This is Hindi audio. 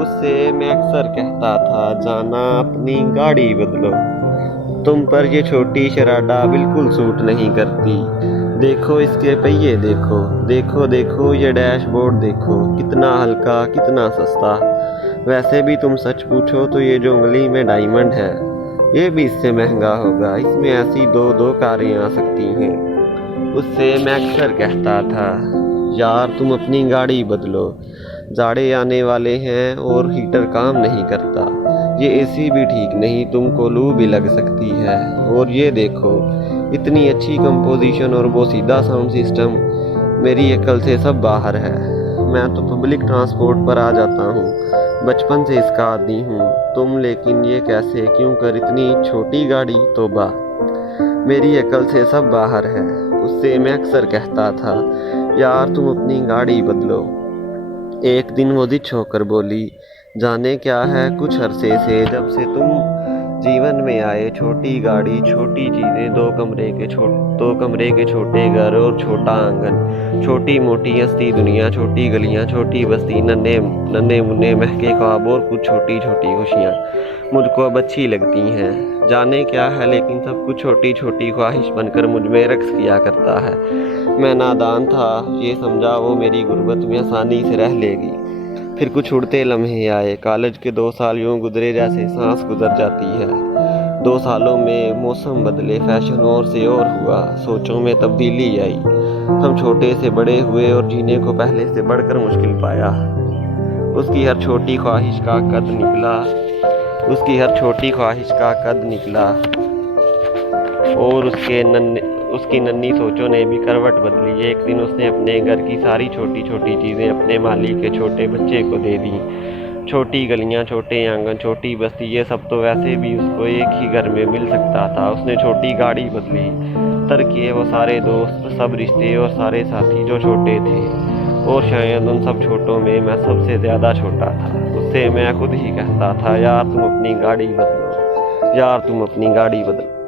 उससे मैं अक्सर कहता था जाना अपनी गाड़ी बदलो। तुम पर ये छोटी शराडा बिल्कुल सूट नहीं करती। देखो इसके पहिए देखो, देखो देखो ये डैशबोर्ड देखो, कितना हल्का कितना सस्ता। वैसे भी तुम सच पूछो तो ये जो उंगली में डायमंड है ये भी इससे महंगा होगा। इसमें ऐसी दो दो कारें आ सकती हैं। उससे मैं अक्सर कहता था यार तुम अपनी गाड़ी बदलो, जाड़े आने वाले हैं और हीटर काम नहीं करता। ये एसी भी ठीक नहीं, तुमको लू भी लग सकती है। और ये देखो इतनी अच्छी कंपोजिशन और वो सीधा साउंड सिस्टम, मेरी अकल से सब बाहर है। मैं तो पब्लिक ट्रांसपोर्ट पर आ जाता हूँ, बचपन से इसका आदी हूँ। तुम लेकिन ये कैसे, क्यों कर इतनी छोटी गाड़ी, तोबा। मेरी अकल से सब बाहर है। उससे मैं अक्सर कहता था यार तुम अपनी गाड़ी बदलो। एक दिन वो जिद होकर बोली जाने क्या है कुछ अरसे से जब से तुम जीवन में आए, छोटी गाड़ी छोटी चीज़ें, दो कमरे के छोटे घर और छोटा आंगन, छोटी मोटी हंसती दुनिया, छोटी गलियां छोटी बस्ती, नन्हे नन्हे मुन्ने महके ख्वाब और कुछ छोटी छोटी खुशियाँ मुझको अब अच्छी लगती हैं। जाने क्या है लेकिन सब कुछ छोटी छोटी ख्वाहिश बनकर मुझ में रक्स किया करता है। मैं नादान था, ये समझा वो मेरी गुर्बत में आसानी से रह लेगी। फिर कुछ उड़ते लम्हे आए, कॉलेज के 2 साल यूं गुजरे जैसे सांस गुजर जाती है। 2 सालों में मौसम बदले, फैशन और से और हुआ, सोचों में तब्दीली आई। हम छोटे से बड़े हुए और जीने को पहले से बढ़कर मुश्किल पाया। उसकी हर छोटी ख्वाहिश का कद निकला, उसकी हर छोटी ख्वाहिश का कद निकला और उसकी नन्ही सोचों ने भी करवट बदली। एक दिन उसने अपने घर की सारी छोटी छोटी चीज़ें अपने मालिक के छोटे बच्चे को दे दी। छोटी गलियां, छोटे आंगन, छोटी बस्ती, ये सब तो वैसे भी उसको एक ही घर में मिल सकता था। उसने छोटी गाड़ी बदली, तरक किए वो सारे दोस्त, सब रिश्ते और सारे साथी जो छोटे थे। और शायद उन सब छोटों में मैं सबसे ज़्यादा छोटा था। उससे मैं खुद ही कहता था यार तुम अपनी गाड़ी बदलो, यार तुम अपनी गाड़ी बदलो।